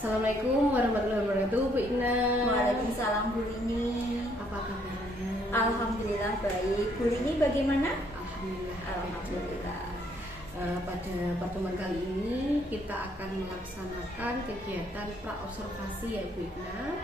Assalamualaikum warahmatullahi wabarakatuh, Bu Ina. Waalaikumsalam, Bu Lini. Apa kabarnya? Alhamdulillah baik. Bu Lini bagaimana? Alhamdulillah. Pada pertemuan kali ini kita akan melaksanakan kegiatan pra-observasi ya Bu Ina.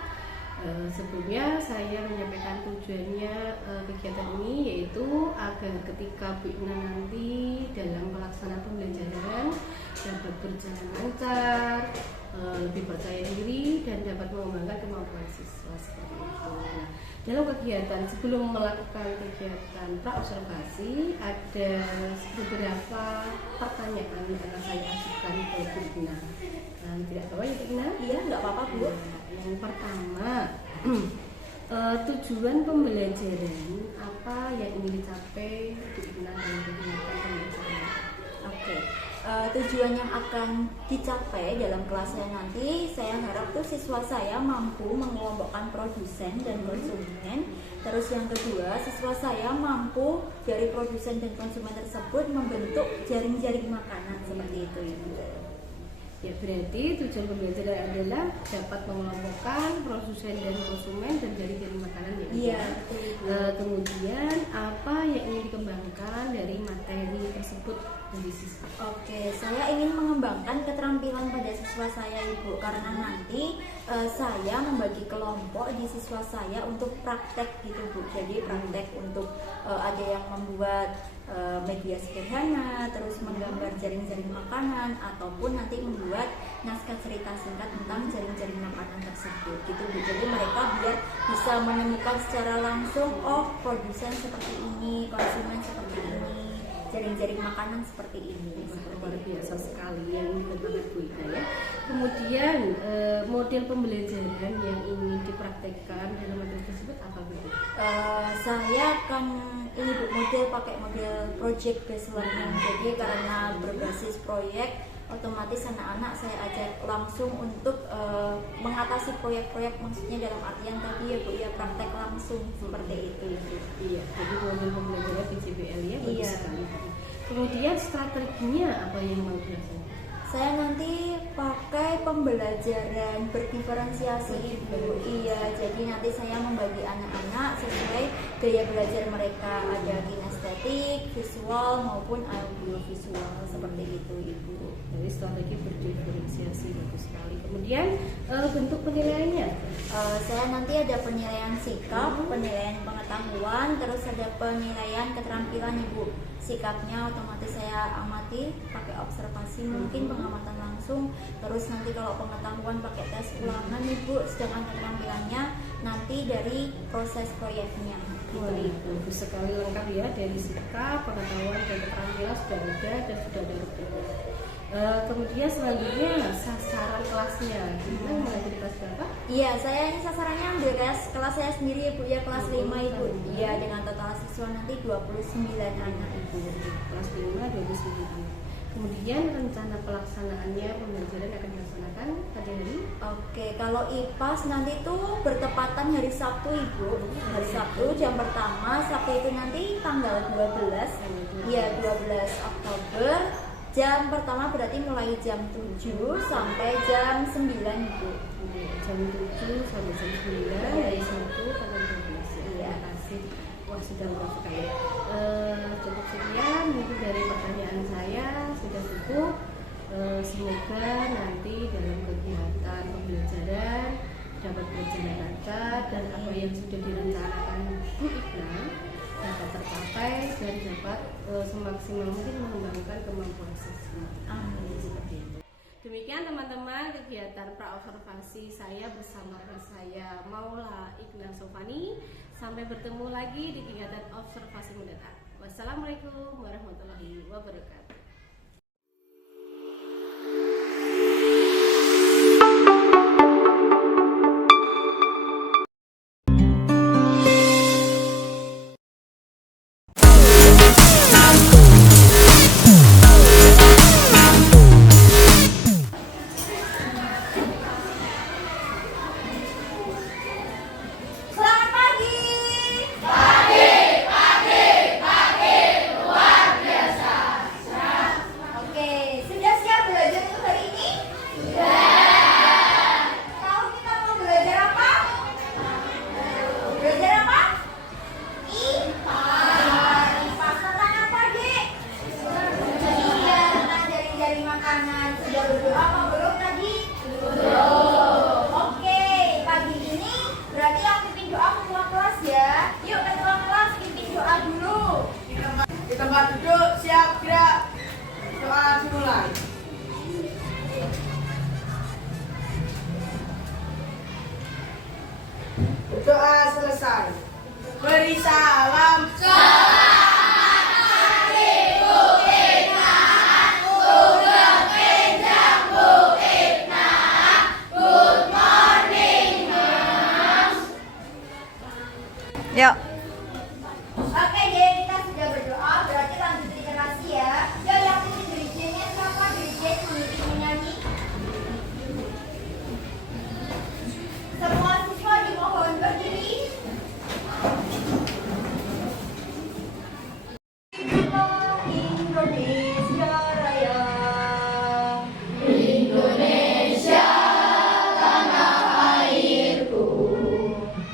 Sebelumnya saya menyampaikan tujuannya kegiatan ini, yaitu agar ketika Bu Ina nanti dalam pelaksanaan pembelajaran dapat berjalan lancar, lebih percaya diri dan dapat mengembangkan kemampuan siswa seperti itu. Nah, dalam kegiatan sebelum melakukan kegiatan pra-observasi ada beberapa pertanyaan yang akan saya ajukan ke Bu Ina. Tidak apa-apa ya Bu Ina? Iya, nggak apa-apa Bu. Yang pertama, tujuan pembelajaran apa yang ingin dicapai Bu Ina dalam kegiatan pembelajaran? Oke. Tujuan yang akan dicapai dalam kelas saya nanti, saya harap tuh siswa saya mampu mengelompokkan produsen dan konsumen. Terus yang kedua, siswa saya mampu dari produsen dan konsumen tersebut membentuk jaring-jaring makanan seperti itu Ibu. Ya, berarti tujuan pembelajaran adalah dapat mengelompokkan produsen dan konsumen dan jaring-jaring makanan ya. Iya. Kemudian apa yang ingin dikembangkan dari materi tersebut dari siswa? Oke, saya ingin mengembangkan keterampilan pada siswa saya Ibu, karena nanti saya membagi kelompok di siswa saya untuk praktek gitu Bu. Jadi praktek untuk ada yang membuat media sederhana, terus menggambar jaring-jaring makanan, ataupun nanti membuat naskah cerita singkat tentang jaring-jaring makanan tersebut gitu Bu. Jadi mereka biar bisa menemukan secara langsung, oh produsen seperti ini, konsumen seperti ini, jaring-jaring makanan seperti ini. Luar biasa sekali yang dikembangkan Bu Ina ya. Kemudian model pembelajaran yang ingin dipraktekkan dalam materi tersebut apa Bu? Saya akan ini Bu, pakai model project based learning. Jadi karena berbasis proyek, otomatis anak-anak saya ajak langsung untuk mengatasi proyek-proyek, maksudnya dalam artian tadi ya Bu ya, praktek langsung seperti itu ya Bu. Iya, jadi model pembelajaran PJBL ya, bagus Iya. sekali. Kemudian strateginya apa yang mau dilakukan? Saya nanti pakai pembelajaran berdiferensiasi Ibu. Iya, jadi nanti saya membagi anak-anak sesuai gaya belajar mereka, ada kinestetik, visual maupun audiovisual seperti itu Ibu. Jadi strategi berdiferensiasi bagus sekali. Kemudian bentuk penilaiannya? Saya nanti ada penilaian sikap, penilaian pengetahuan, terus ada penilaian keterampilan Ibu. Sikapnya otomatis saya amati pakai observasi, mungkin pengamatan langsung. Terus nanti kalau pengetahuan pakai tes ulangan Ibu, sedangkan keterampilannya nanti dari proses proyeknya. Bagus sekali, lengkap ya, dari sikap, pengetahuan dan keterampilan sudah ada dan sudah ada rutinnya. Kemudian selanjutnya sasaran kelasnya, kita mengajar kelas berapa? Iya, saya ini sasarannya ambil kelas saya sendiri Ibu ya, kelas 5 Ibu. Iya, dengan total siswa nanti 29 anak Ibu. Kelas 5 29. Kemudian rencana pelaksanaannya pembelajaran akan dilaksanakan pada hari? Oke, kalau IPAS nanti tuh bertepatan hari Sabtu Ibu. Hari Sabtu jam pertama, Sabtu itu nanti tanggal 12. Iya, 12 Oktober. Jam pertama berarti mulai jam 7 sampai jam 9 Ibu. Jam 7 sampai jam 9 hari Sabtu tanggal 12. Terima kasih. Wah, sudah lengkap sekali. Cukup sekian mungkin dari pertanyaan saya, sudah cukup. Semoga nanti dalam kegiatan pembelajaran dapat berjalan lancar dan apa yang sudah direncanakan Bu Ina dapat tercapai dan dapat semaksimal mungkin mengembangkan kemampuan siswa. Amin. Seperti itu. Demikian teman-teman kegiatan pra-observasi saya bersama saya Maula Iqna Sofani. Sampai bertemu lagi di kegiatan observasi mendatang. Wassalamualaikum warahmatullahi wabarakatuh. Selamat pagi. Pagi, pagi, pagi, luar biasa. mencari makanan. Sudah berdoa apa belum tadi? Belum. Oke, pagi ini berarti yang pimpin doa ketua kelas ya. Yuk ketua kelas pimpin doa dulu. Di tempat duduk, siap gerak. Doa dimulai. Doa selesai. Beri salam. Yuk. Oke deh, kita sudah berdoa, berarti lanjut literasi ya. Yuk yang pilih dirijennya siapa? Dirijen memimpin menyanyi. Semua siswa dimohon berdiri. Indonesia Raya. Indonesia tanah airku,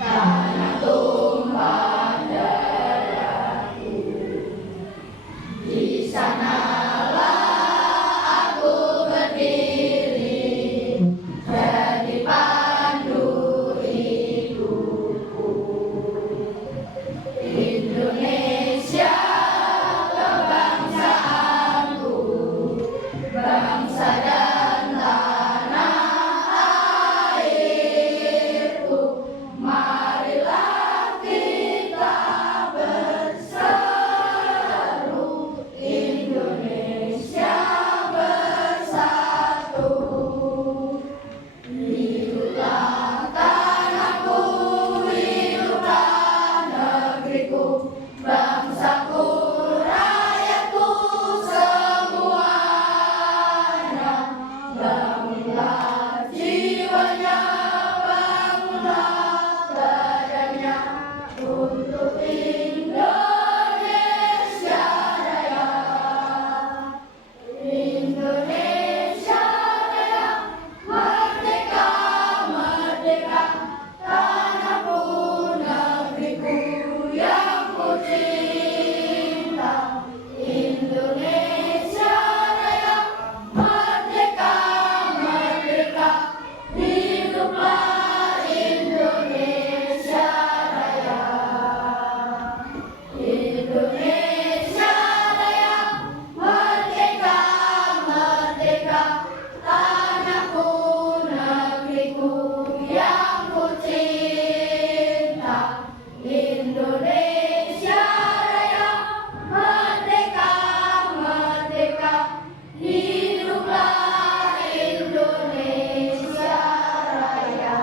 tanah tumpah darahku. Di sanalah aku berdiri, jadi pandu hidupku. Indonesia kebangsaanku, bangsa dan tanah airku. Marilah kita berseru, Indonesia bersatu. Hiduplah tanahku, hiduplah negeriku, bangsaku, rakyatku semuanya. Bangunlah jiwanya, bangunlah badannya untuk Indonesia Raya. Indonesia Raya, merdeka, merdeka, tanahku, negeriku yang ku cinta. Indonesia Raya, merdeka, merdeka, hiduplah Indonesia Raya. Indonesia Raya, merdeka, merdeka, tanahku, negeriku yang ku cinta. Indonesia Raya, merdeka, merdeka, hiduplah Indonesia Raya.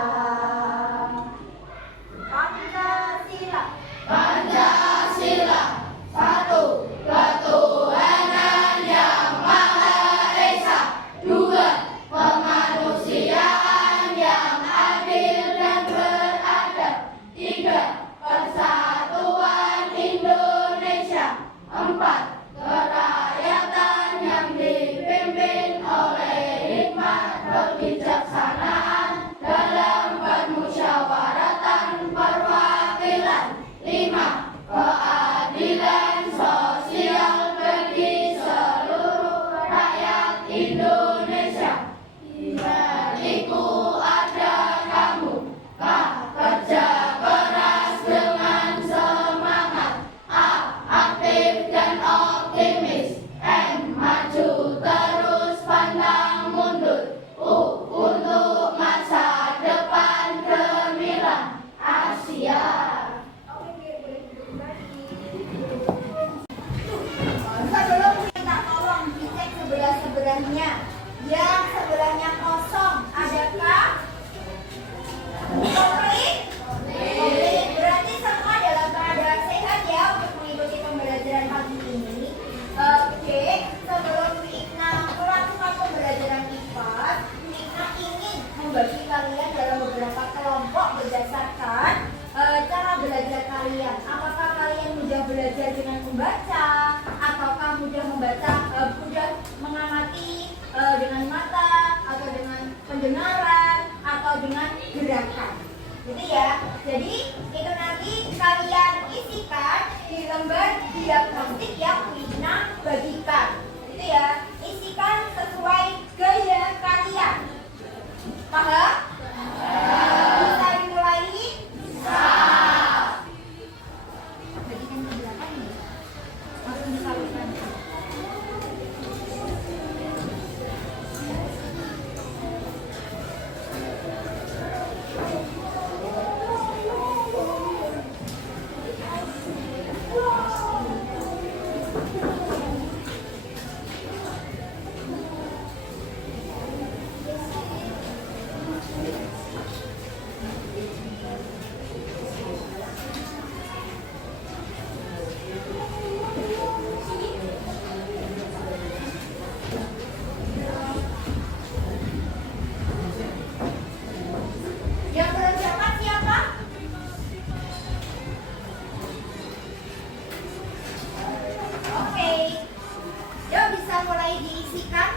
Pancasila. Pancasila, satu, ketuhanan yang Maha Esa. Dua, kemanusiaan yang adil dan beradab. Tiga, persatuan Indonesia. Empat, kerakyatan yang dipimpin oleh hikmat kebijaksanaan dalam permusyawaratan perwakilan. Lima, keadilan sosial bagi seluruh rakyat Indonesia. Di balikku ada kamu, K, kerja keras dengan semangat. A, aktif dan optimis. M, maju terus pantang mundur. U, untuk masa depan gemilang Asia. Sebelum kita tolong dicek sebelah-sebelahnya. Yang sebelahnya kosong, adakah? Komplit? Komplit. Berarti semua dalam keadaan sehat ya untuk mengikuti pembelajaran pagi ini. Oke, sebelum Ikna melakukan pembelajaran IPA, Ikna ingin membagi kalian dalam beberapa kelompok berdasarkan cara belajar kalian. Apakah kalian mudah belajar dengan membaca, ataukah mudah membaca, mudah mengamati dengan mata, atau dengan pendengaran, atau dengan gerakan, gitu ya. Jadi itu nanti kalian isikan di lembar diagnostik yang Ikna bagikan, gitu ya. Isikan Paham? Bisa dimulai? Bisa. Berarti kan ke belakang ya? Langsung disalurkan. Yang belum dapat siapa? Oke. Yuk bisa mulai diisikan.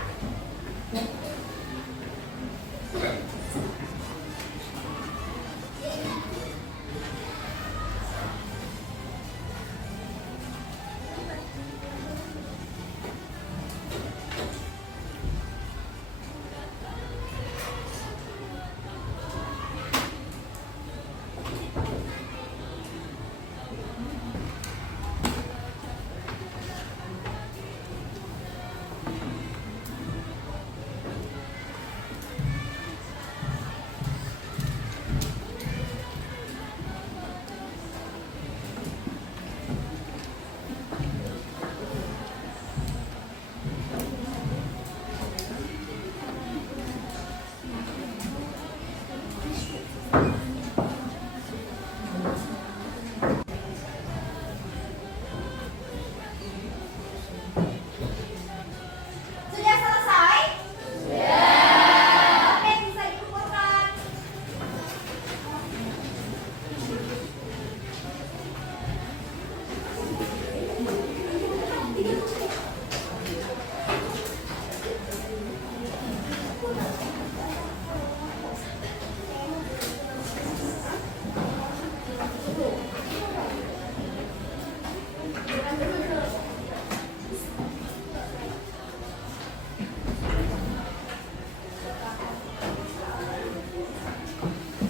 Sudah selesai? Sudah. Oke, bisa dikumpulkan.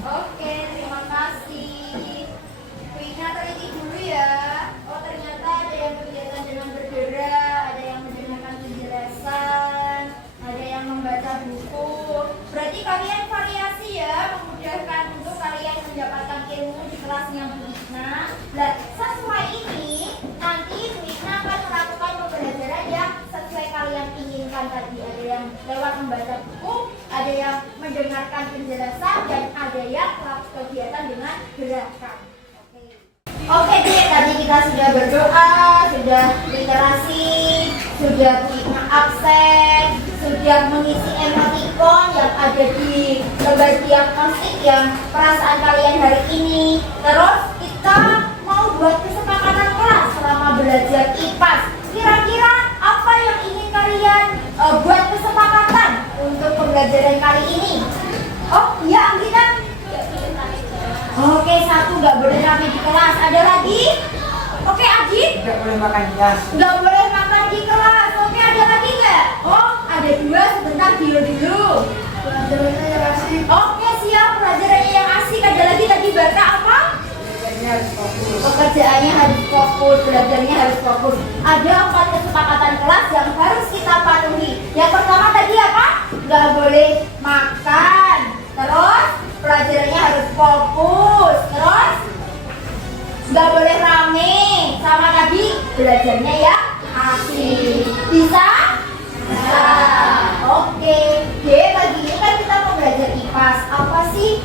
Oke, terima kasih. Wina teliti dulu ya. Oh, ternyata ada yang kegiatan dengan bergerak, ada yang mendengarkan penjelasan, ada yang membaca buku. Berarti kalian variasi ya, memudahkan untuk kalian mendapatkan ilmu di kelasnya Bu Ikna. Nah, sesuai ini, nanti Bu Ikna akan melakukan pembelajaran yang sesuai kalian inginkan tadi. Ada yang lewat membaca buku, ada yang mendengarkan penjelasan, dan ada yang kegiatan dengan gerakan. Oke, Dek, tadi kita sudah berdoa, sudah literasi, sudah punya absen, sudah mengisi emoticon yang ada di lembar diagnostik yang perasaan kalian hari ini. Terus kita mau buat kesepakatan kelas selama belajar IPAS. Kira-kira apa yang ingin kalian buat kesepakatan untuk pembelajaran kali ini? Oh iya, Anggita. Oke, satu, nggak boleh rame di kelas. Ada lagi? Oke, Ajit. Tidak boleh makan di kelas. Nggak boleh makan di kelas. Oke, ada lagi nggak? Oh, ada dua. Sebentar, dulu. Pelajarannya yang asik. Oke, siap. Pelajarannya yang asik. Ada lagi tadi baca apa? Pelajarannya harus fokus. Pekerjaannya harus fokus, belajarnya harus fokus. Ada 4 kesepakatan kelas yang harus kita patuhi. Yang pertama tadi apa? Nggak boleh makan. Terus pelajarannya harus fokus. Terus nggak boleh rame. Sama tadi belajarnya ya asik. Bisa? Bisa. Oke. Jadi pagi ini kan kita mau belajar IPAS. Apa sih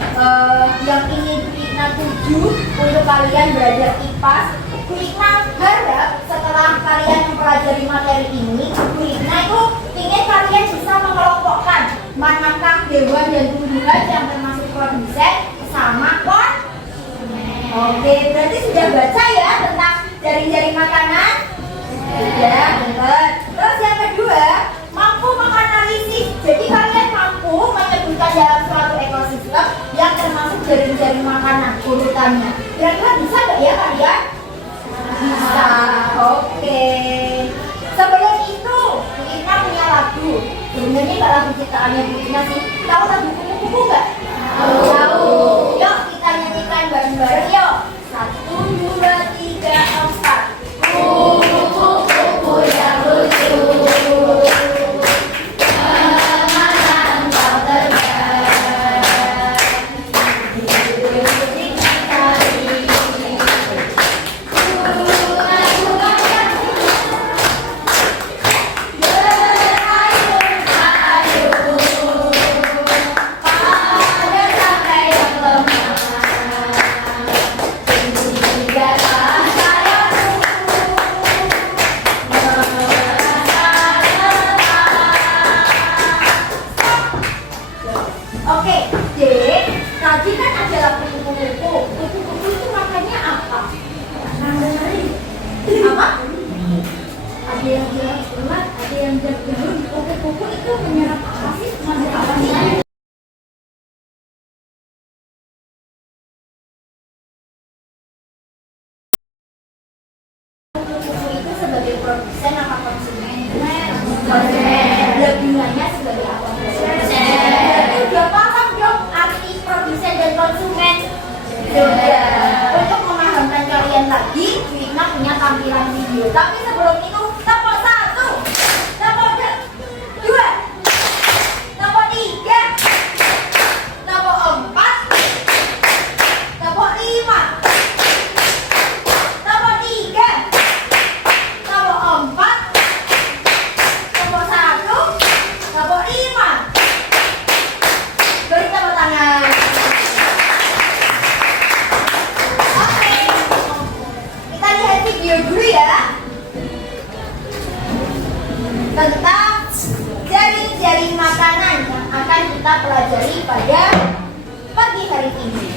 yang ingin kita tuju untuk kalian belajar IPAS? Bu Ikna harap setelah kalian mempelajari materi ini, Bu Ikna itu ingin kalian bisa mengelompokkan manakah hewan dan tumbuhan yang termasuk produsen sama Oke, berarti sudah baca ya tentang jaring-jaring makanan? Sudah, benar. Terus yang kedua, mampu menganalisis. Jadi kalian mampu menyebutkan dalam suatu ekosistem yang termasuk jaring-jaring makanan urutannya. Kira-kira bisa nggak ya kalian? Bisa. Oke. Sebelum itu, kita punya lagu. Sebenarnya nggak lagu ciptaannya Bu Ina sih. Tahu lagu kupu-kupu nggak? Tahu. Yuk kita nyanyikan bareng-bareng yuk. 1, 2, 3, 4. Kupu-kupu yang lucu. Oke, Dek, tadi kan ada lagu kupu-kupu. Kupu-kupu itu makannya apa? Apa? Ada yang jelas ulat, ada yang jelas daun. Kupu-kupu itu menyerap apa sih? Makan apa sih? Kupu-kupu itu sebagai produsen apa konsumen? Konsumen. Lebihnya sebagai apa? Berarti udah paham dong arti produsen dan konsumen. Sudah. Untuk memahamkan kalian lagi, Wina punya tampilan video. Tapi sebelum itu, tepuk 1, tepuk 2, tepuk 3, tepuk 4, tepuk 5, tepuk 3, tepuk 4, tepuk 1, tepuk 5. Beri tepuk tangan. Oke, kita lihat video dulu ya tentang jaring-jaring makanan yang akan kita pelajari pada pagi hari ini.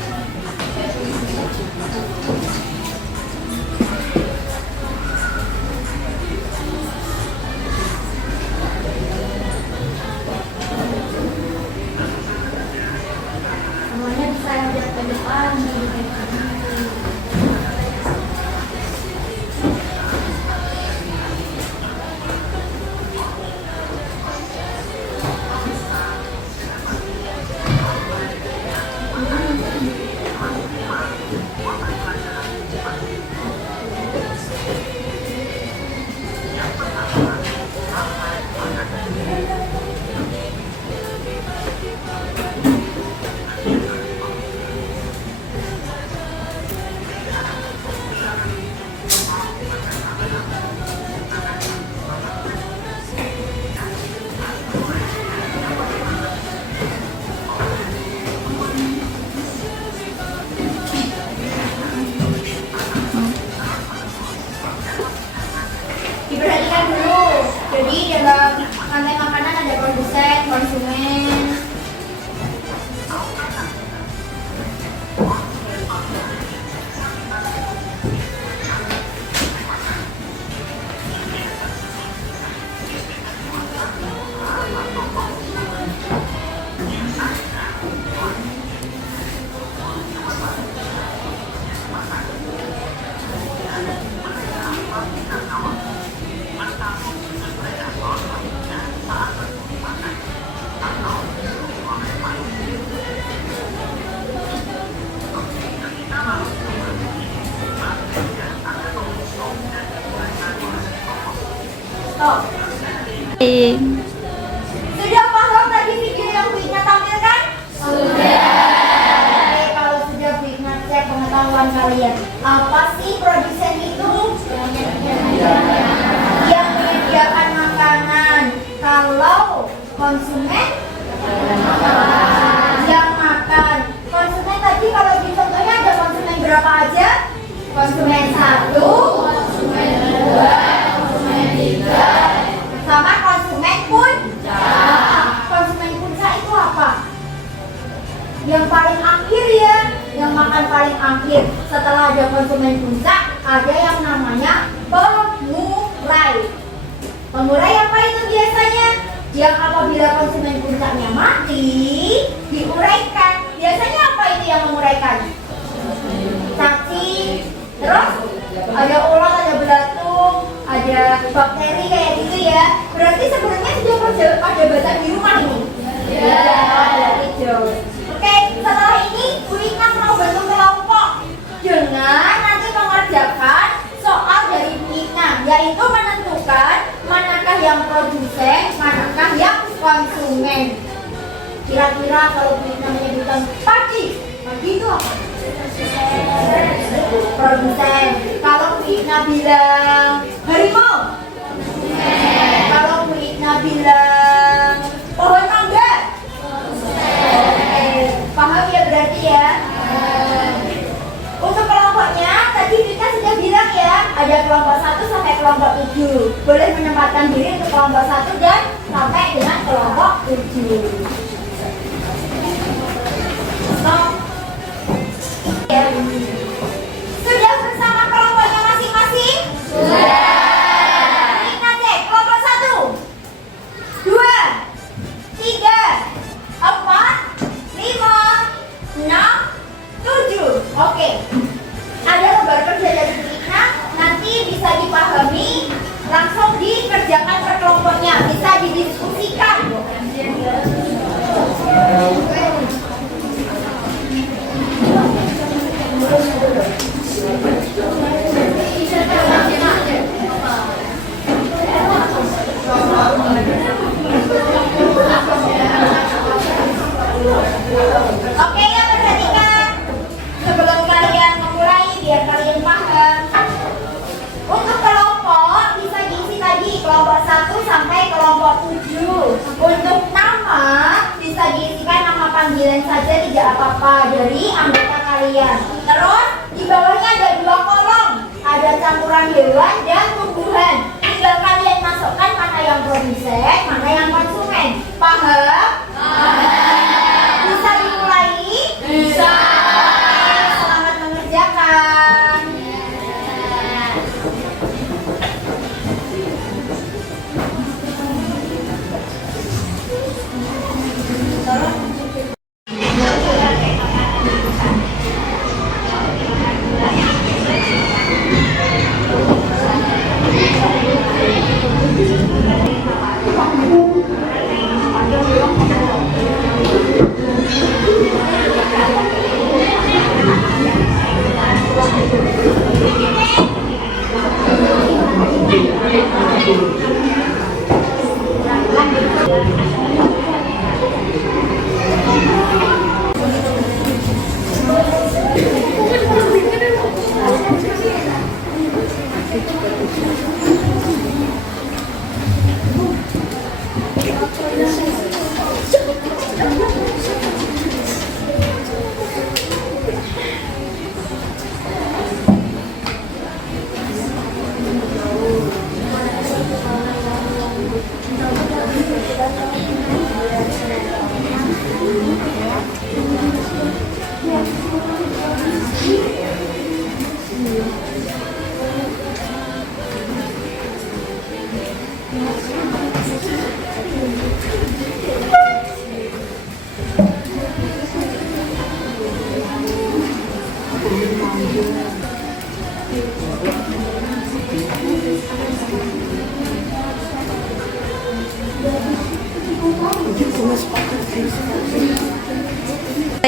Semuanya bisa lihat ke depan. Diperhatikan dulu. Jadi dalam rantai makanan ada produsen, konsumen. Stop. Sudah paham tadi video yang Wina tampilkan? Sudah. Oke, kalau sudah Wina cek pengetahuan kalian, apa sih produsen itu? Yang menyediakan makanan. Kalau konsumen yang makan. Konsumen tadi kalau di contohnya ada konsumen berapa aja? Konsumen 1, konsumen 2, konsumen 3, sama konsumen puncak. Konsumen puncak itu apa? Yang paling akhir ya, yang makan paling akhir. Setelah ada konsumen puncak, ada yang namanya pemurai. Pemurai apa itu biasanya? Yang apabila konsumen puncaknya mati, diuraikan. Biasanya apa itu yang menguraikan? Cacing, terus ada ulat, ada belatung, ada ada bakteri kayak gitu ya. Berarti sebelumnya sudah pada baca di rumah ini. Ya, berarti jauh. Oke, setelah ini Bu Ina mau bantu kelompok dengan nanti mengerjakan soal dari Bu Ina, yaitu menentukan manakah yang produsen, manakah yang konsumen. Kira-kira kalau Bu Ina menyebutkan pagi itu apa? Produsen. Kalau Bu Ina bilang harimau, kalau Bu Ina bilang pohon mangga, paham ya berarti ya. Untuk kelompoknya tadi kita sudah bilang ya, ada kelompok 1 sampai kelompok 7. Boleh menempatkan diri untuk kelompok 1 dan sampai dengan kelompok 7. Ya. Sudah bersama kelompoknya masing-masing? Sudah. Kita cek kelompok 1, 2, 3, 4, 5, 6, 7. Oke. Ada lembar kerja dari Bu Ina, nanti bisa dipahami, langsung dikerjakan per kelompoknya, bisa didiskusikan. Oke ya, perhatikan sebelum kalian memulai biar kalian paham. Untuk kelompok bisa diisi tadi kelompok 1 sampai kelompok 7. Untuk nama bisa diisikan nama panggilan saja, tidak apa-apa dari anggota kalian. Terus di bawahnya ada 2 kolom, ada campuran hewan dan tumbuhan. Tinggal kalian masukkan mana yang produsen, mana yang konsumen. Paham? Bisa dimulai? Bisa. Selamat mengerjakan.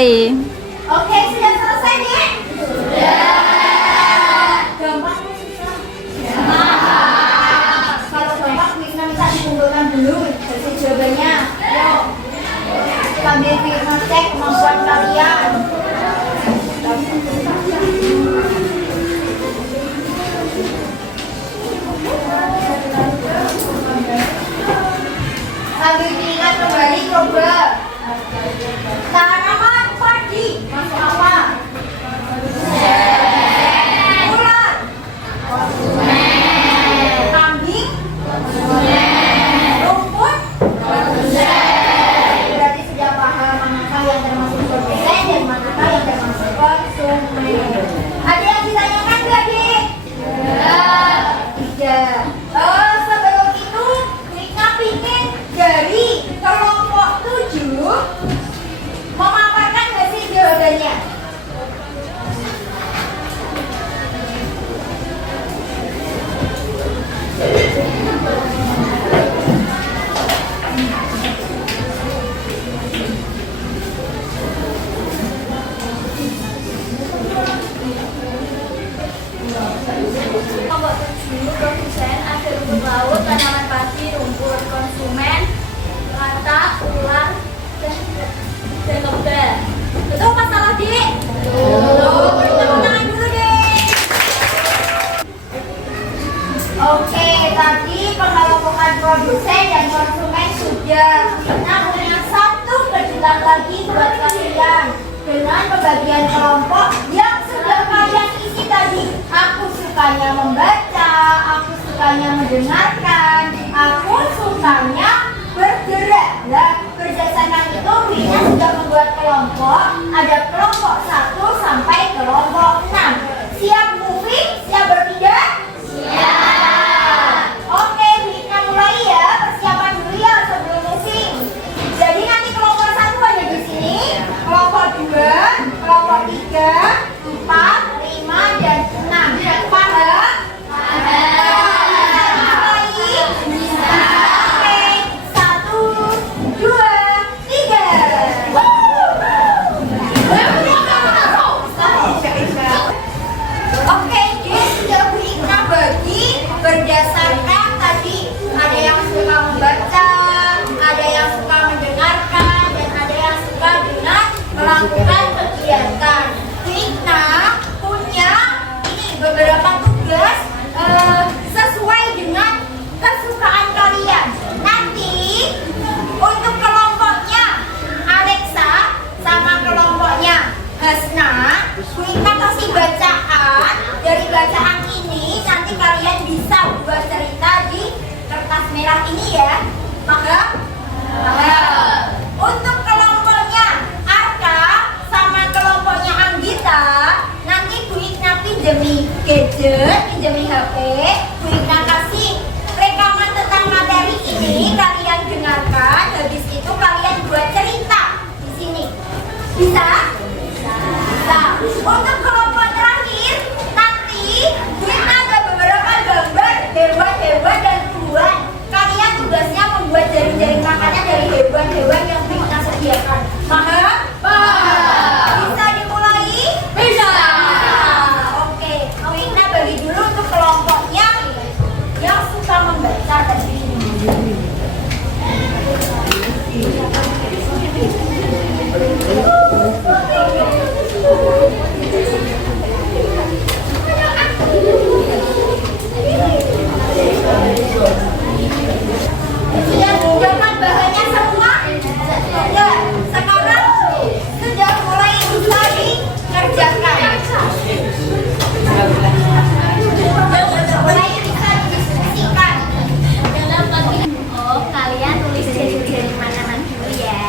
Oke, sudah selesai nih? Sudah. Gampang susah? Kalau gampang bisa dikumpulkan dulu hasil jawabannya. Yuk, sambil kita cek kemampuan kalian. Sambil diingat kembali, coba tanaman padi masuk apa? Ular, kambing, rumput. Berarti sudah paham manakah yang termasuk produsen dan manakah yang termasuk konsumen. Ada yang ditanyakan nggak, Dik? Tidak. Sebelum itu Rika pingin dari kelompok 7 sebentar lagi buat kalian dengan pembagian kelompok yang sudah kalian isi tadi. Aku sukanya membaca, aku sukanya mendengarkan, aku sukanya bergerak. Nah, berdasarkan itu Wina sudah membuat kelompok. Ada kelompok 1 sampai kelompok 6. Siap moving? Siap berpindah? Siap. Oke, Wina mulai ya. Persiapan dulu ya sebelum moving. Jadi nanti kelompok 1 ada di sini, kelompok 2, kelompok 3, 4, 5, dan 6. Paham? Berdasarkan tadi, ada yang suka membaca, ada yang suka mendengarkan, dan ada yang suka dengan melakukan kegiatan. Kita punya ini beberapa tugas sesuai dengan kesukaan kalian. Nanti untuk kelompoknya Alexa sama kelompoknya Hasna, kita kasih bacaan. Dari bacaan ini nanti kalian bisa buat cerita di kertas merah ini ya. Paham? Paham. Untuk kelompoknya Arka sama kelompoknya Anggita, nanti Bu Ikna pinjemi gadget, pinjemi HP. Bu Ikna kasih rekaman tentang materi ini, kalian dengarkan. Habis itu kalian buat cerita di sini. Bisa? Bisa. Untuk kelompok terakhir, nanti kita ada beberapa gambar hewan-hewan dan tumbuhan. Kalian tugasnya membuat jaring-jaring makanan dari hewan-hewan yang kita sediakan. Paham? Paham. Bisa dimulai? Bisa. Oke, kita bagi dulu untuk kelompoknya yang suka membaca tadi. Sudah menyiapkan bahannya semua? Sudah. Sekarang sudah mulai bisa dikerjakan. Mulai bisa didiskusikan. Oh, kalian tulis jaring-jaring makanan dulu ya.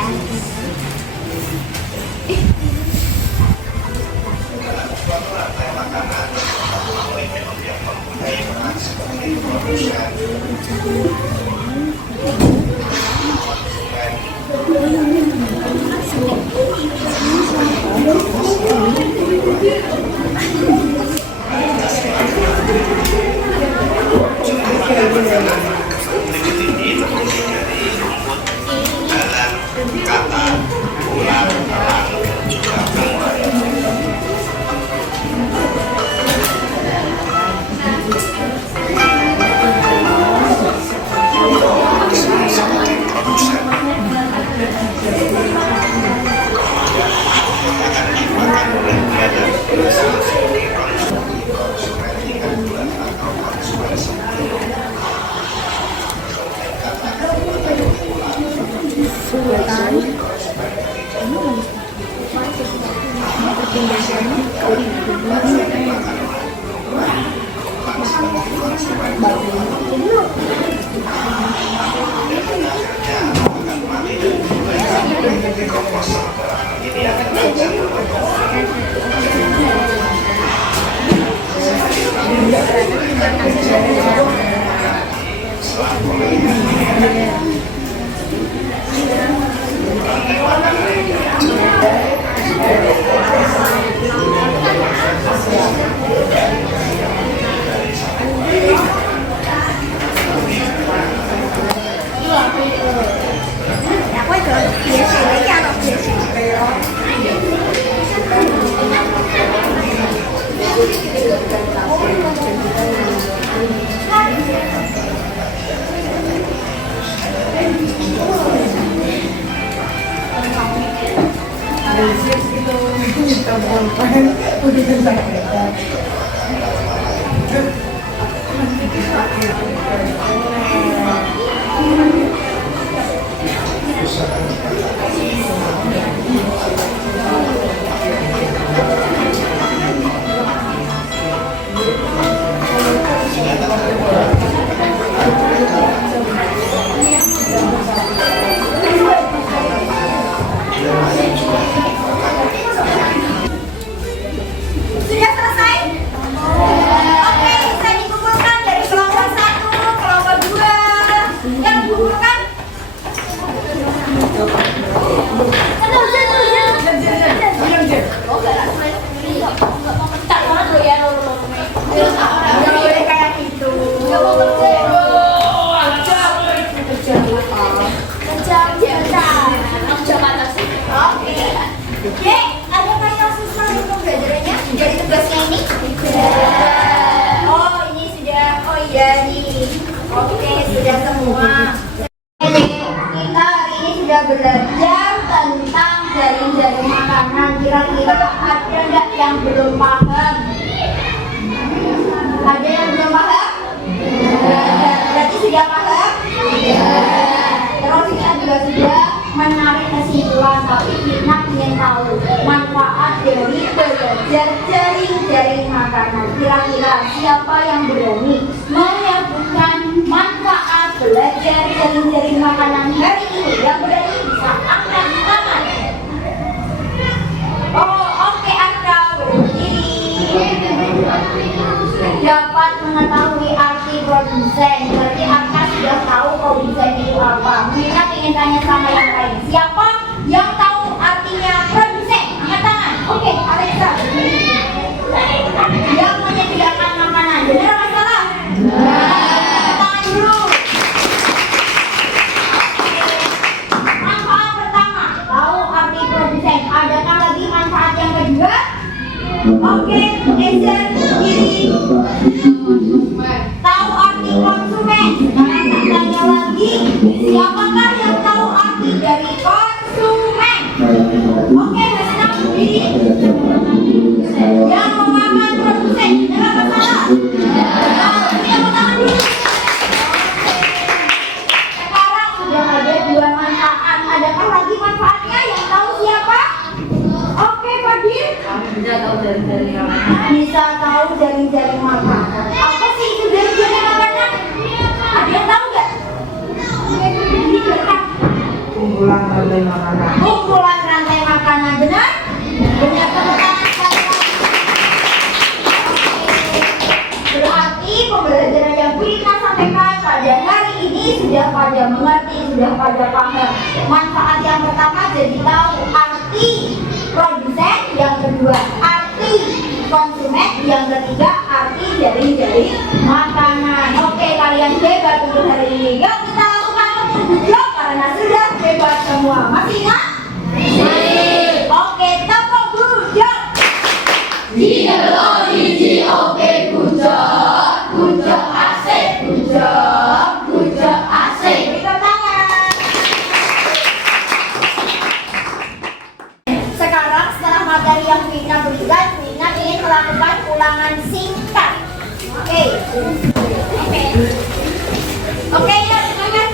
Nggak boleh kayak gitu. Oke, adakah yang susah untuk belajarnya dari tugasnya ini? Oh, ini sudah. Oh iya nih. Oke, sudah semua. Kita hari ini sudah belajar tentang jaring-jaring makanan. Kira-kira ada nggak yang belum paham? Ada yang belum paham? Berarti sudah paham? Terus kita juga sudah menarik kesimpulan, tapi kita ingin tahu manfaat dari belajar jaring-jaring makanan. Kira-kira siapa yang berani menyebutkan manfaat belajar jaring-jaring makanan hari ini? Yang berani bisa angkat tangan. Oh, oke, Arka berdiri. Dapat mengetahui arti produsen. Berarti Arka sudah tahu produsen itu apa. Kita ingin tanya sama yang lain. Siapa yang tahu artinya produsen? Angkat tangan. Oke, Alexa berdiri. Yang menyediakan makanan. Benar atau salah? Angkat tangan dulu. Manfaat pertama, tahu arti produsen. Adakah lagi manfaat yang kedua? Oke, Ezer kiri. Tahu arti konsumen. Sekarang tak tanya lagi, siapakah yang tahu arti dari konsumen? Oke, Hasna berdiri. Yang memakan produsen. Benar apa salah? Siapa tangan dulu? Sekarang sudah ada 2 manfaat. Adakah lagi manfaatnya? Yang tahu siapa? Oke, Fadil. Bisa tahu jaring-jaring makanan. Apa sih itu jaring-jaring makanan? Ada yang tahu nggak? Kumpulan rantai makanan. Kumpulan rantai makanan, benar? Benar, tepuk tangan sekali lagi. Berarti pembelajaran yang kita sampaikan pada hari ini sudah pada mengerti, sudah pada paham. Manfaat yang pertama jadi tahu arti produsen, yang kedua arti konsumen, yang ketiga arti jaring-jaring makanan. Oke, kalian hebat untuk hari ini. Yuk kita lakukan tepuk karena sudah hebat semua. Masih ingat? Oke, tepuk bujuk. Oke, bujuk asik, bujuk asik. Berikan tangan. Sekarang setelah materi yang Wina berikan, Wina ingin melakukan ulangan singkat. Oke. Oke, ya, semangat.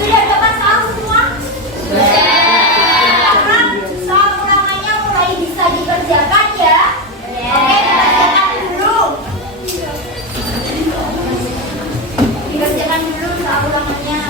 Sudah dapat soal semua? Sekarang soal ulangannya mulai bisa dikerjakan ya. Oke, dikerjakan dulu. Dikerjakan dulu soal ulangannya.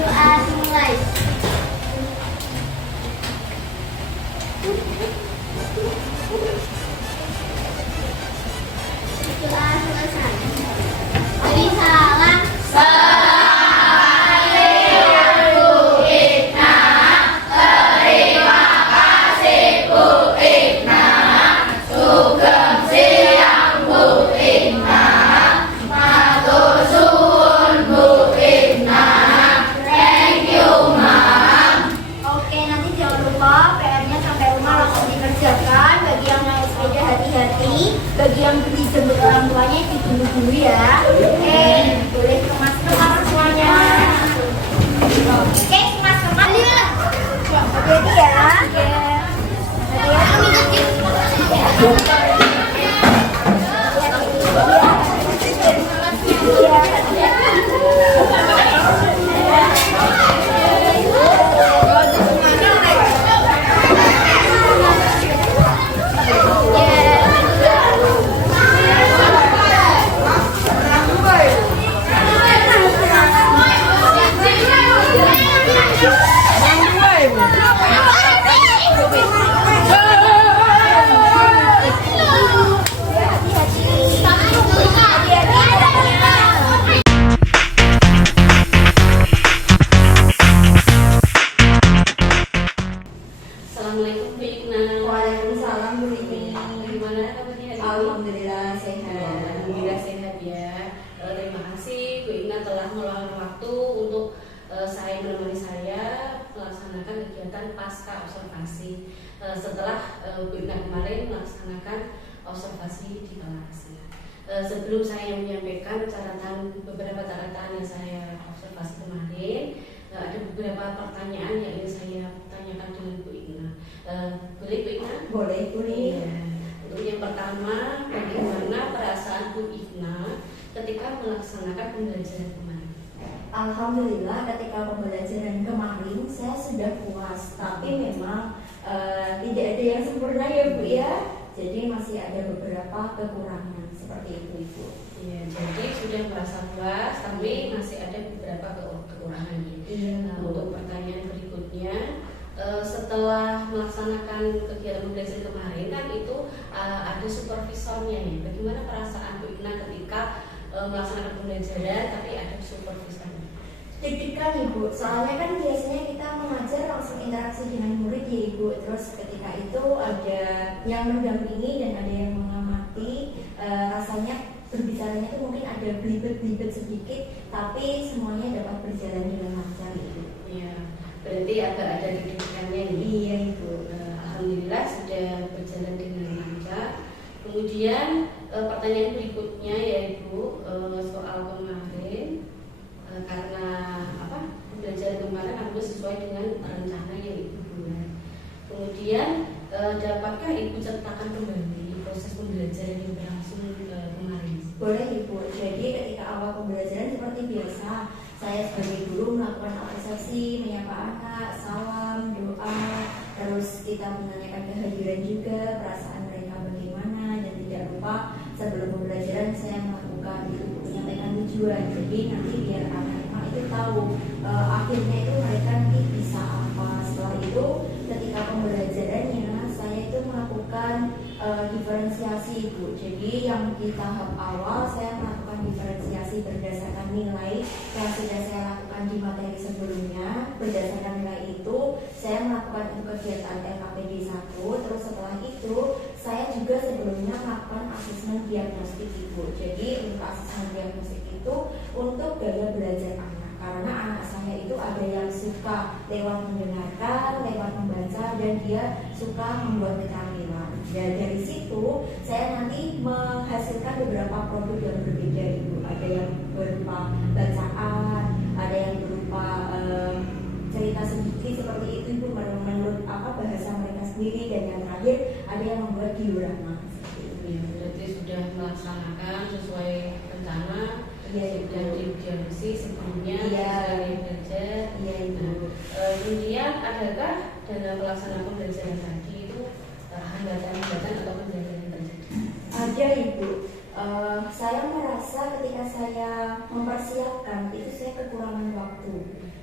Doa dimulai. Doa selesai. Beri salam. Oke, nanti jangan lupa PR-nya sampai rumah langsung dikerjakan. Bagi yang naik sepeda hati-hati, bagi yang beli jemput orang tuanya ditunggu dulu ya. Oke, boleh kemas-kemas semuanya. Oke, kemas-kemas. Hati-hati ya. Assalamualaikum Bu Ikna. Waalaikumsalam Bu Rini. Gimana kabarnya hari ini? Alhamdulillah sehat. Alhamdulillah sehat ya. Terima kasih Bu Ikna telah meluangkan waktu untuk saya menemani saya melaksanakan kegiatan pasca observasi setelah Bu Ikna kemarin melaksanakan observasi di kelas. Sebelum saya menyampaikan beberapa catatan yang saya observasi kemarin, ada beberapa pertanyaan yang ingin saya tanyakan dengan Bu Ikna. Boleh Bu Ikna? Boleh Bu Rini. Iya. Untuk yang pertama, bagaimana perasaan Bu Ikna ketika melaksanakan pembelajaran kemarin? Alhamdulillah ketika pembelajaran kemarin saya sudah puas, tapi memang tidak ada yang sempurna ya Bu ya. Jadi masih ada beberapa kekurangan seperti itu Ibu. Ya, jadi sudah merasa puas, tapi masih ada beberapa kekurangan. Iya. Untuk pertanyaan berikutnya, setelah melaksanakan kegiatan pembelajaran kemarin kan itu ada supervisornya ya. Bagaimana perasaan Bu Ikna ketika melaksanakan pembelajaran tapi ada supervisornya? Deg-degan Ibu, soalnya kan biasanya kita mengajar langsung interaksi dengan murid ya Ibu. Terus ketika itu ada yang mendampingi dan ada yang mengamati, rasanya berbicaranya itu mungkin ada belibet-belibet sedikit, tapi semuanya dapat berjalan dengan lancar Ibu. Iya, berarti agak ada deg-degannya nih. Iya Ibu. Alhamdulillah sudah berjalan dengan lancar. Kemudian pertanyaan berikutnya yaitu soal kemarin. Karena pembelajaran kemarin hampir sesuai dengan rencana yang Ibu buat. Kemudian dapatkah Ibu ceritakan kembali proses pembelajaran yang berlangsung kemarin? Boleh Ibu. Jadi ketika awal pembelajaran seperti biasa, saya sebagai guru melakukan apresiasi, menyapa anak, salam, doa, terus kita menanyakan kehadiran juga, perasaan mereka bagaimana, dan tidak lupa sebelum pembelajaran saya melakukan itu menyampaikan tujuan. Jadi nanti biar anak-anak itu tahu akhirnya itu mereka nanti bisa apa. Setelah itu ketika pembelajarannya saya itu melakukan diferensiasi Ibu. Jadi yang di tahap awal saya melakukan diferensiasi berdasarkan nilai yang sudah saya lakukan di materi sebelumnya. Berdasarkan nilai itu saya melakukan untuk kegiatan LKPD 1. Terus setelah itu saya juga sebelumnya melakukan asesmen diagnostik Ibu. Jadi untuk asesmen diagnostik itu untuk gaya belajar anak. Karena anak saya itu ada yang suka lewat mendengarkan, lewat membaca, dan dia suka membuat keterampilan. Dan dari situ saya nanti menghasilkan beberapa produk yang berbeda Ibu. Ada yang berupa bacaan, ada yang berupa cerita sedikit seperti itu Ibu, menurut bahasa mereka sendiri, dan yang terakhir ada yang membuat diorama seperti itu. Ya, berarti sudah melaksanakan sesuai rencana. Iya, sudah diagnosis sebelumnya, Iya. sudah belajar. Iya Ibu. Kemudian adakah dalam pelaksanaan pembelajaran tadi itu hambatan-hambatan atau kendala yang terjadi? Ada Ibu. Saya merasa ketika saya mempersiapkan itu saya kekurangan waktu.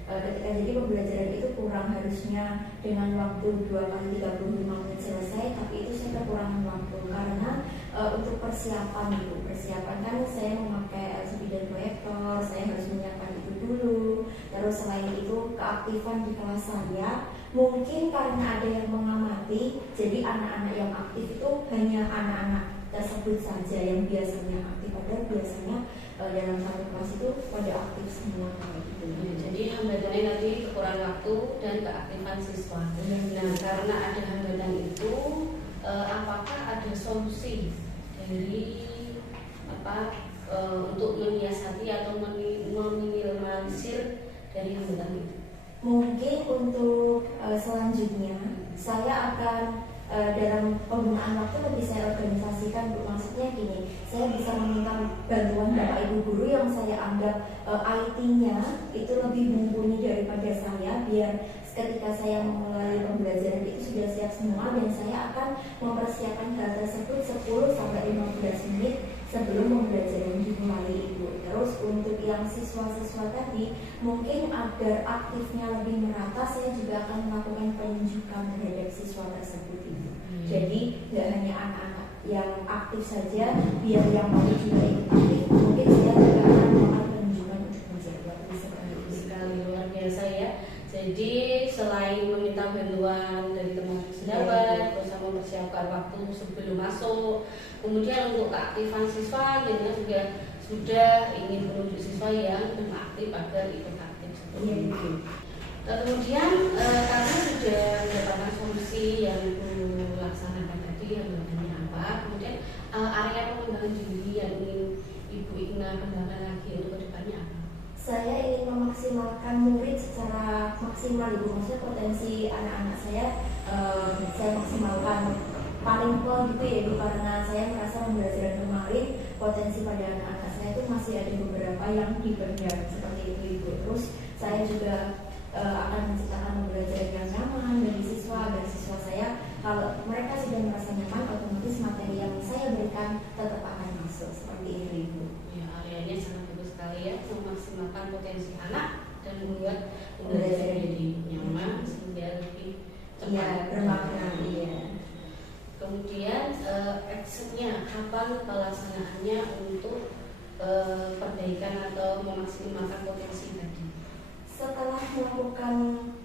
ketika jadi pembelajaran itu kurang, harusnya dengan waktu 2 kali 35 menit selesai, tapi itu saya kekurangan waktu karena untuk persiapan gitu. Persiapan kan saya memakai LCD dan proyektor, saya harus menyiapkan itu dulu. Terus selain itu keaktifan di kelas saya, mungkin karena ada yang mengamati, jadi anak-anak yang aktif itu hanya anak-anak tersebut saja yang biasanya aktif, padahal biasanya dalam satu kelas itu pada aktif semua gitu. Jadi hambatannya nanti kekurangan waktu dan keaktifan siswa. Nah, karena ada hambatan itu, apakah ada solusi dari untuk menyiasati atau meminimalisir dari hambatan itu? Mungkin untuk selanjutnya saya akan dalam penggunaan waktu lebih saya organisasikan, Bu. Maksudnya gini, saya bisa meminta bantuan Bapak Ibu guru yang saya anggap IT-nya itu lebih mumpuni daripada saya, biar ketika saya memulai pembelajaran itu sudah siap semua, dan saya akan mempersiapkan hal tersebut 10-15 menit sebelum pembelajaran dimulai, Ibu. Terus untuk yang siswa-siswa tadi, mungkin agar aktifnya lebih merata, saya juga akan melakukan penunjukan terhadap siswa tersebut, Ibu. Jadi nggak hanya anak-anak yang aktif saja, biar yang lain juga ikut aktif. Mungkin saya juga akan melakukan penunjukan untuk menjaga seperti itu. Sekali luar biasa ya. Jadi selain meminta bantuan dari teman sahabat, berusaha mempersiapkan waktu sebelum masuk, kemudian untuk keaktifan siswa, kita juga sudah ingin menunjuk siswa yang belum aktif agar ikut aktif seperti itu. Kemudian karena sudah mendapatkan solusi yang Ibu laksanakan tadi, yang namanya apa, kemudian area pengembangan diri yang ingin Ibu Igna kembangkan lagi untuk kedepannya apa? Saya ingin memaksimalkan murid secara maksimal, Ibu. Maksudnya potensi anak-anak saya maksimalkan paling pol gitu ya, Ibu, karena saya merasa pembelajaran kemarin potensi pada anak-anak saya itu masih ada beberapa yang dipendam seperti itu, Ibu. Terus saya juga akan menciptakan pembelajaran yang nyaman bagi siswa, agar siswa saya kalau mereka sudah merasa nyaman, otomatis materi yang saya berikan tetap akan masuk seperti itu, Ibu. Ya, areanya sangat bagus sekali ya, memaksimalkan potensi anak dan membuat pembelajaran jadi nyaman sehingga lebih cepat. Iya, bermakna. Iya. Kemudian actionnya kapan pelaksanaannya untuk perbaikan atau memaksimalkan potensi tadi? Setelah melakukan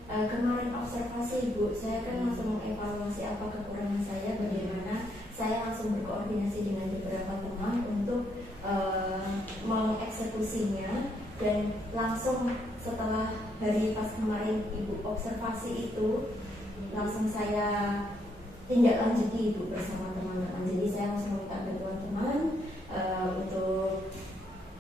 kemarin observasi, Ibu, saya kan langsung mengevaluasi apa kekurangan saya, bagaimana saya langsung berkoordinasi dengan beberapa teman untuk mengeksekusinya, dan langsung setelah hari pas kemarin Ibu observasi itu langsung saya tindak lanjuti, Ibu, bersama teman-teman. Jadi saya langsung minta bantuan teman untuk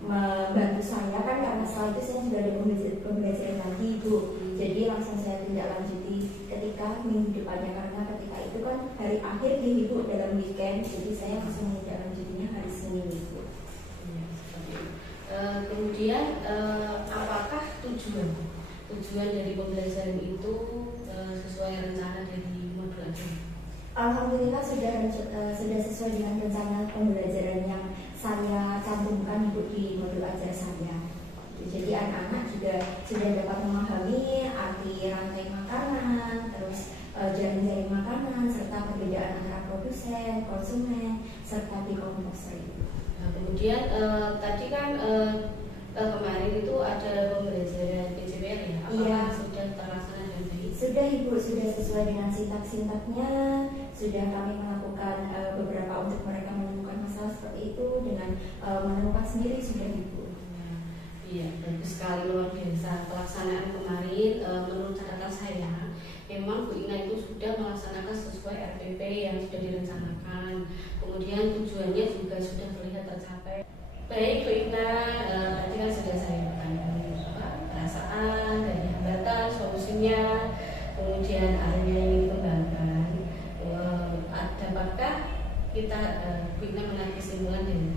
membantu saya, kan karena setelah itu saya sudah ada pembelajaran lagi, Ibu. Jadi langsung saya tindak lanjuti ketika minggu depannya, karena ketika itu kan hari akhir di Ibu dalam weekend, jadi saya langsung tindak lanjutinya hari Senin, Ibu. Ya, seperti itu. Kemudian apakah tujuan dari pembelajaran itu sesuai rencana dari modul ajar? Alhamdulillah sudah sesuai dengan rencana pembelajaran yang saya cantumkan, Ibu, di modul ajar saya. Jadi anak-anak juga sudah dapat memahami arti rantai makanan, terus jaring-jaring makanan, serta perbedaan antara produsen, konsumen, serta dekomposer. Nah, kemudian tadi kan kemarin itu ada pembelajaran PJPR ya? Apakah Iya. sudah terlaksana dengan baik? Sudah, Ibu, sudah sesuai dengan sintak-sintaknya. Sudah kami melakukan beberapa untuk mereka menemukan masalah seperti itu, dengan menemukan sendiri sudah, Ibu. Iya, bagus sekali, luar biasa. Pelaksanaan kemarin menurut catatan saya, memang Bu Ina itu sudah melaksanakan sesuai RPP yang sudah direncanakan. Kemudian tujuannya juga sudah terlihat tercapai. Baik Bu Ina, tadi kan sudah saya bertanya perasaan dari hambatan, solusinya, kemudian area yang dikembangkan. Dapatkah kita Bu Ina mengambil kesimpulan dari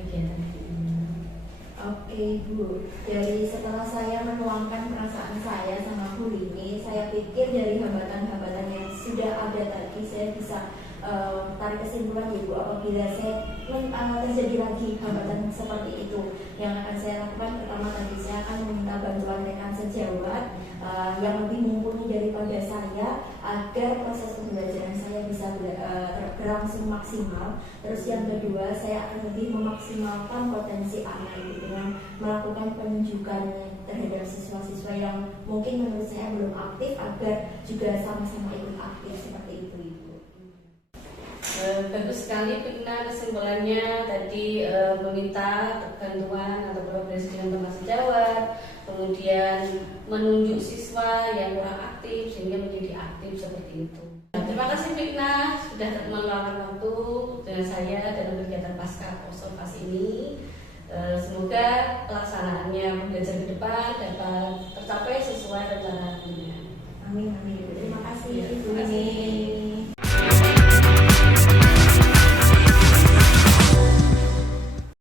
kegiatan ini? Oke, Bu. Dari setelah saya menuangkan perasaan saya sama Bu ini, saya pikir dari hambatan-hambatan yang sudah ada tadi, saya bisa tarik kesimpulan, Ibu, apabila saya terjadi lagi hambatan seperti itu, yang akan saya lakukan pertama tadi saya akan meminta bantuan rekan sejawat yang lebih mumpuni daripada saya agar proses pembelajaran saya bisa berlangsung maksimal. Terus yang kedua, saya akan lebih memaksimalkan potensi anak itu dengan melakukan penunjukan terhadap siswa-siswa yang mungkin menurut saya belum aktif agar juga sama-sama ikut aktif seperti itu, Ibu. Bagus sekali Pikna, kesimpulannya tadi meminta bantuan atau kolaborasi dengan teman sejawat, kemudian menunjuk siswa yang kurang aktif sehingga menjadi aktif seperti itu. Terima kasih Pikna sudah meluangkan waktu dengan saya dalam kegiatan pasca observasi ini. Semoga pelaksanaannya belajar ke depan dapat tercapai sesuai rencana. Amin, amin. Terima